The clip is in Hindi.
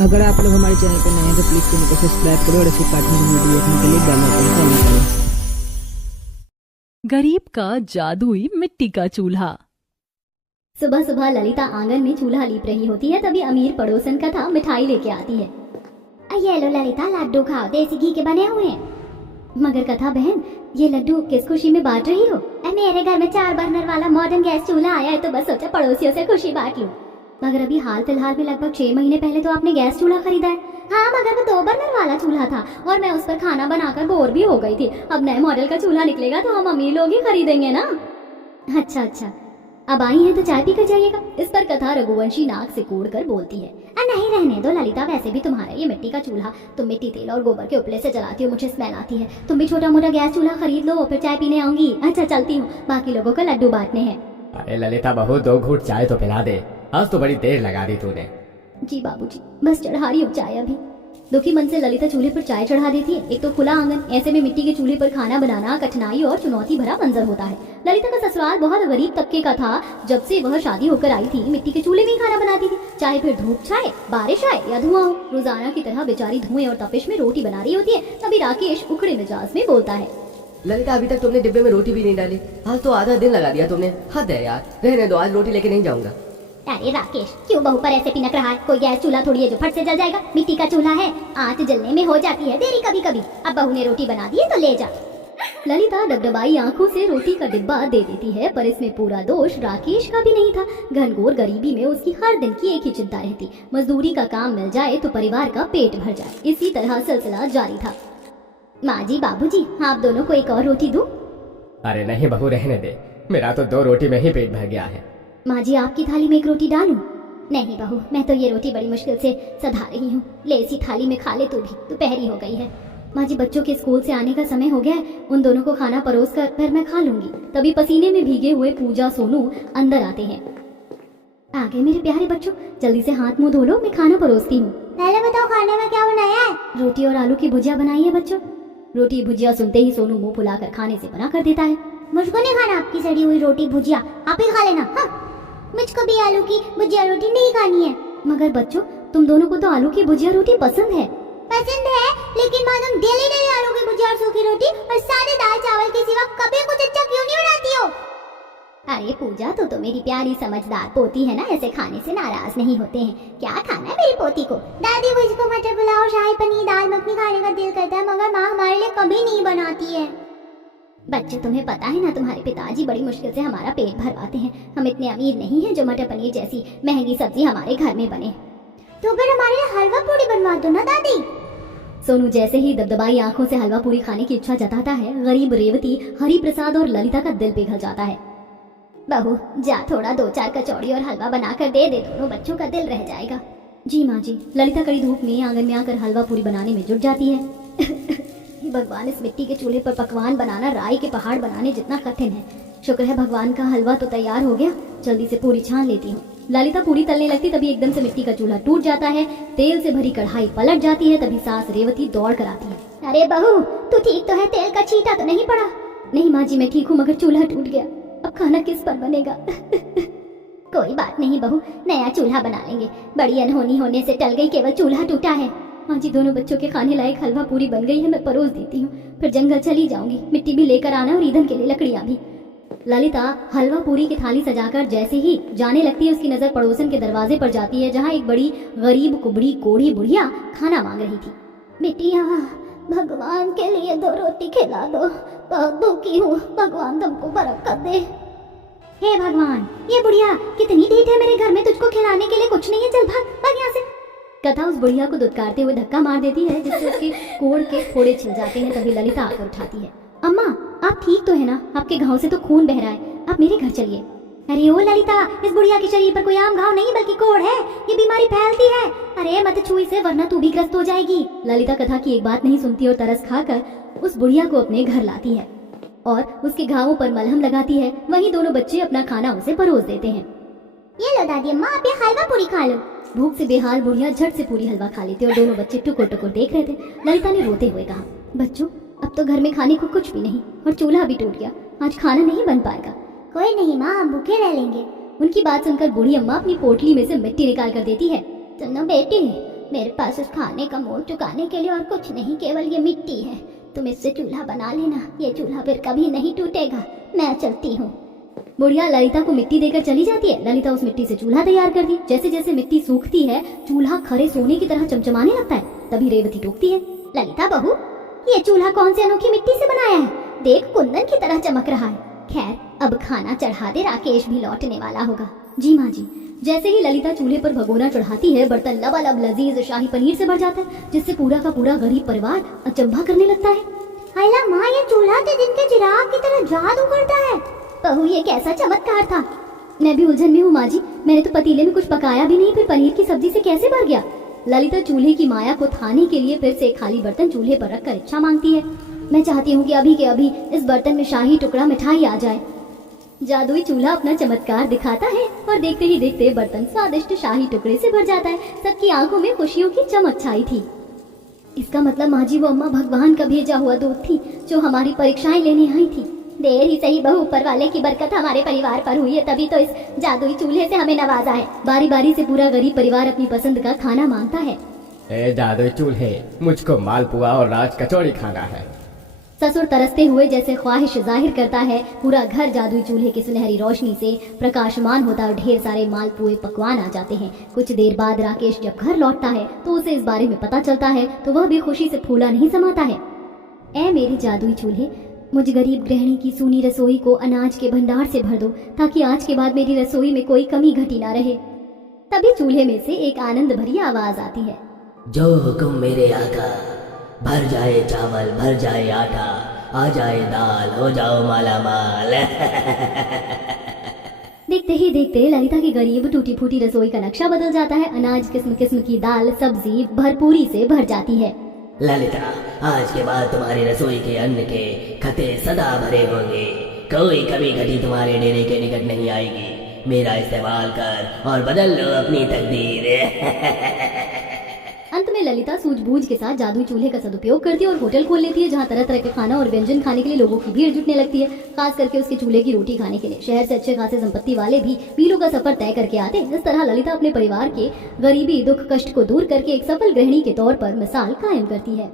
अगर आप लोग हमारे चैनल पर नए हैं तो प्लीज चैनल को सब्सक्राइब करो और ऐसे कार्टून वीडियो देखने के लिए बेल आइकन को ऑन करो। गरीब का जादुई मिट्टी का चूल्हा। सुबह सुबह ललिता आंगन में चूल्हा लीप रही होती है। तभी अमीर पड़ोसन कथा मिठाई लेके आती है। ये लो ललिता, लड्डू खाओ, देसी घी के बने हुए हैं। मगर कथा बहन, ये लड्डू किस खुशी में बांट रही हो? मेरे घर में 4 बर्नर वाला मॉडर्न गैस चूल्हा आया है तो बस सोचा पड़ोसियों से खुशी बांट लूं। मगर अभी हाल फिलहाल में लगभग 6 महीने पहले तो आपने गैस चूल्हा खरीदा है। हाँ, मगर वो 2 बर्नर वाला चूल्हा था और मैं उस पर खाना बनाकर बोर भी हो गई थी। अब नए मॉडल का चूल्हा निकलेगा तो हम अमीर लोग ही खरीदेंगे ना। अच्छा अच्छा, अब आई है तो चाय पी कर जाइएगा। इस पर कथा रघुवंशी नाक से कूड़ कर बोलती है, नहीं रहने दो ललिता, वैसे भी तुम्हारा ये मिट्टी का चूल्हा, तुम मिट्टी तेल और गोबर के उपले से जलाती हो, मुझे स्मेल आती है। तुम भी छोटा मोटा गैस चूल्हा खरीद लो, फिर चाय पीने आऊंगी। अच्छा चलती हूँ, बाकी लोगों को लड्डू बांटने हैं। अरे ललिता बहू, 2 घूंट चाय तो पिला दे, आज तो बड़ी देर लगा दी तूने। जी बाबूजी, बस चढ़ा रही हूँ चाय अभी। दुखी मन से ललिता चूल्हे पर चाय चढ़ा देती है। एक तो खुला आंगन, ऐसे में मिट्टी के चूल्हे पर खाना बनाना कठिनाई और चुनौती भरा मंजर होता है। ललिता का ससुराल बहुत गरीब तबके का था। जब से वह शादी होकर आई थी, मिट्टी के चूल्हे में ही खाना बनाती थी, चाहे फिर धूप छाए, बारिश आए या धुआं हो। रोजाना की तरह बेचारी धुएं और तपिश में रोटी बना रही होती है। तभी राकेश उखड़े मिजाज में बोलता है, ललिता अभी तक तुमने डिब्बे में रोटी भी नहीं डाली, आज तो आधा दिन लगा दिया तुमने। हद है यार, रहने दो, आज रोटी लेके नहीं जाऊंगा। अरे राकेश, क्यों बहू पर ऐसे पिनक रहा है? कोई गैस चूल्हा थोड़ी है जो फट से जल जाएगा। मिट्टी का चूल्हा है, आँच जलने में हो जाती है देरी कभी कभी। अब बहू ने रोटी बना दी है तो ले जा। ललिता डबडबाई आंखों से रोटी का डिब्बा दे देती है, पर इसमें पूरा दोष राकेश का भी नहीं था। घनघोर गरीबी में उसकी हर दिन की एक ही चिंता रहती, मजदूरी का काम मिल जाए तो परिवार का पेट भर जाए। इसी तरह सिलसिला जारी था। माँ जी, बाबूजी, आप दोनों को एक और रोटी दूं? अरे नहीं बहू, रहने दे, मेरा तो 2 रोटी में ही पेट भर गया है। माँ जी, आपकी थाली में एक रोटी डालूं? नहीं बहू, मैं तो ये रोटी बड़ी मुश्किल से सधा रही हूँ, ले इसी थाली में खा ले तू भी, दोपहरी हो गई है। माँ जी, बच्चों के स्कूल से आने का समय हो गया है, उन दोनों को खाना परोस कर फिर मैं खा लूंगी। तभी पसीने में भीगे हुए पूजा सोनू अंदर आते हैं। आगे मेरे प्यारे बच्चों, जल्दी से हाथ मुंह धो लो, मैं खाना परोसती हूँ। पहले बताओ खाने में क्या बनाया है? रोटी और आलू की भुजिया बनाई है बच्चों। रोटी भुजिया सुनते ही सोनू मुंह फुलाकर खाने से मना कर देता है। मुझको नहीं खाना आपकी सड़ी हुई रोटी भुजिया, आप ही खा लेना। हाँ, मुझको भी आलू की भुजिया रोटी नहीं खानी है। मगर बच्चों, तुम दोनों को तो आलू की भुजिया रोटी पसंद है। पसंद है, लेकिन माँ तुम डेली डेली आलू की भुजिया और सूखी रोटी और सारे दाल चावल के सिवा कभी कुछ अच्छा क्यों नहीं बनाती हो? अरे पूजा, तो मेरी प्यारी समझदार पोती है ना, ऐसे खाने से नाराज नहीं होते हैं। क्या खाना है मेरी पोती को? दादी, मुझको मटर पुलाव, शाही पनीर, दाल मखनी खाने का दिल करता है, मगर माँ हमारे लिए कभी नहीं बनाती है। बच्चे, तुम्हें पता है ना, तुम्हारे पिताजी बड़ी मुश्किल से हमारा पेट भरवाते हैं। हम इतने अमीर नहीं हैं जो मटर पनीर जैसी महंगी सब्जी हमारे घर में बने। तो फिर हमारे लिए हलवा पूरी बनवा दो ना दादी। सोनू जैसे ही दबदबाई आंखों से हलवा पूरी खाने की इच्छा जताता है, गरीब रेवती, हरि प्रसाद और ललिता का दिल पिघल जाता है। बहू जा, थोड़ा 2-4 कचौड़ी और हलवा बनाकर दे दे, दोनों बच्चों का दिल रह जाएगा। जी माँ जी। ललिता कड़ी धूप में आंगन में आकर हलवा पूरी बनाने में जुट जाती है। भगवान, इस मिट्टी के चूल्हे पर पकवान बनाना राई के पहाड़ बनाने जितना कठिन है। शुक्र है भगवान का हलवा तो तैयार हो गया, जल्दी से पूरी छान लेती हूँ। ललिता पूरी तलने लगती, तभी एकदम से मिट्टी का चूल्हा टूट जाता है, तेल से भरी कढ़ाई पलट जाती है। तभी सास रेवती दौड़ कर आती है। अरे बहू, तू ठीक तो है? तेल का छींटा तो नहीं पड़ा? नहीं माँ जी, मैं ठीक हूँ, मगर चूल्हा टूट गया, अब खाना किस पर बनेगा? कोई बात नहीं बहू, नया चूल्हा बना लेंगे। बड़ी अनहोनी होने से टल गई, केवल चूल्हा टूटा है। हाँ जी, दोनों बच्चों के खाने लायक हलवा पूरी बन गई है, मैं परोस देती हूँ, फिर जंगल चली जाऊंगी, मिट्टी भी लेकर आना और ईंधन के लिए लकड़ियाँ भी। ललिता हलवा पूरी की थाली सजाकर जैसे ही जाने लगती है, उसकी नजर पड़ोसन के दरवाजे पर जाती है, जहाँ एक बड़ी गरीब कुबड़ी कोढ़ी बुढ़िया खाना मांग रही थी। बेटिया, भगवान के लिए 2 रोटी खिला दो, बहुत भूखी हूँ, भगवान तुमको बरकत दे। हे भगवान, ये बुढ़िया कितनी ढीठ है, मेरे घर में तुझको खिलाने के लिए कुछ नहीं है, चल भाग भाग यहाँ से। कथा उस बुढ़िया को दुत्कारते हुए धक्का मार देती है, जिससे उसके कोढ़ के फोड़े छिल जाते हैं। तभी ललिता आकर उठाती है। अम्मा, आप ठीक तो है ना? आपके घाव से तो खून बह रहा है, आप मेरे घर चलिए। अरे ओ ललिता, इस बुढ़िया के शरीर पर कोई आम घाव नहीं बल्कि कोढ़ है, ये बीमारी फैलती है। अरे मत छू इसे, वरना तू भी ग्रस्त हो जाएगी। ललिता कथा की एक बात नहीं सुनती और तरस खाकर उस बुढ़िया को अपने घर लाती है और उसके घावों पर मलहम लगाती है। वहीं दोनों बच्चे अपना खाना उसे परोस देते हैं। ये लो दादी अम्मा, आप ये हलवा पूरी खा लो। भूख से बेहाल बुढ़िया झट से पूरी हलवा खा लेती और दोनों बच्चे टुकुर टुकुर देख रहे थे। ललिता ने रोते हुए कहा, बच्चों, अब तो घर में खाने को कुछ भी नहीं और चूल्हा भी टूट गया, आज खाना नहीं बन पाएगा। कोई नहीं माँ, हम भूखे रह लेंगे। उनकी बात सुनकर बूढ़ी अम्मा अपनी पोटली में से मिट्टी निकाल कर देती है। सुनो बेटी, मेरे पास उस खाने का मोल चुकाने के लिए और कुछ नहीं, केवल ये मिट्टी है। तुम इससे चूल्हा बना लेना, ये चूल्हा फिर कभी नहीं टूटेगा। मैं चलती हूँ। बुढ़िया ललिता को मिट्टी देकर चली जाती है। ललिता उस मिट्टी से चूल्हा तैयार करती। जैसे जैसे मिट्टी सूखती है, चूल्हा खरे सोने की तरह चमचमाने लगता है। तभी रेवती टोकती है, ललिता बहू, ये चूल्हा कौन सी अनोखी मिट्टी से बनाया है? देख, कुंदन की तरह चमक रहा है। खैर, अब खाना चढ़ा दे, राकेश भी लौटने वाला होगा। जी माँ जी। जैसे ही ललिता चूल्हे पर भगोना चढ़ाती है, बर्तन लबालब लजीज शाही पनीर से भर जाता है, जिससे पूरा का पूरा गरीब परिवार अचंभा करने लगता है। आयला माँ, ये चूल्हा तो दिन के चिराग की तरह जादू करता है। बहू, ये कैसा चमत्कार था? मैं भी उलझन में हूँ माँ जी। मैंने तो पतीले में कुछ पकाया भी नहीं, फिर पनीर की सब्जी से कैसे भर गया? ललिता चूल्हे की माया को थाने के लिए फिर से एक खाली बर्तन चूल्हे पर रखकर इच्छा मांगती है। मैं चाहती हूँ कि अभी के अभी इस बर्तन में शाही टुकड़ा मिठाई आ जाए। जादुई चूल्हा अपना चमत्कार दिखाता है और देखते ही देखते बर्तन स्वादिष्ट शाही टुकड़े से भर जाता है। सबकी आंखों में खुशियों की चमक छाई थी। इसका मतलब माँ जी, वो अम्मा भगवान का भेजा हुआ दूत थी जो हमारी परीक्षाएं लेने आई थी। देर ही सही बहू, ऊपर वाले की बरकत हमारे परिवार पर हुई है, तभी तो इस जादुई चूल्हे से हमें नवाजा है। बारी बारी से पूरा गरीब परिवार अपनी पसंद का खाना मांगता है। ए जादुई चूल्हे, मुझको मालपुआ और राज कचौड़ी खाना है। ससुर तरसते हुए जैसे ख्वाहिश जाहिर करता है। पूरा घर जादुई चूल्हे की सुनहरी रोशनी से प्रकाशमान होता और ढेर सारे मालपुए पकवान आ जाते हैं। कुछ देर बाद राकेश जब घर लौटता है तो उसे इस बारे में पता चलता है तो वह भी खुशी से फूला नहीं समाता है। ऐ मेरे जादुई चूल्हे, मुझ गरीब गृहिणी की सूनी रसोई को अनाज के भंडार से भर दो, ताकि आज के बाद मेरी रसोई में कोई कमी घटी ना रहे। तभी चूल्हे में से एक आनंद भरी आवाज आती है, जो हुक्म मेरे आका, भर जाए चावल, भर जाए आटा, आ जाए दाल, हो जाओ माला माल। देखते ही देखते ललिता की गरीब टूटी फूटी रसोई का नक्शा बदल जाता है। अनाज किस्म किस्म की दाल सब्जी भरपूरी से भर जाती है। ललिता, आज के बाद तुम्हारी रसोई के अन्न के खते सदा भरे होंगे। कोई कभी घटी तुम्हारे डेरे के निकट नहीं आएगी। मेरा इस्तेमाल कर और बदल लो अपनी तकदीर। अंत में ललिता सूझबूझ के साथ जादुई चूल्हे का सदुपयोग करती है और होटल खोल लेती है, जहाँ तरह तरह के खाना और व्यंजन खाने के लिए लोगों की भीड़ जुटने लगती है, खास करके उसके चूल्हे की रोटी खाने के लिए। शहर से अच्छे खासे संपत्ति वाले भी मीलों का सफर तय करके आते। इस तरह ललिता अपने परिवार के गरीबी दुख कष्ट को दूर करके एक सफल गृहिणी के तौर पर मिसाल कायम करती है।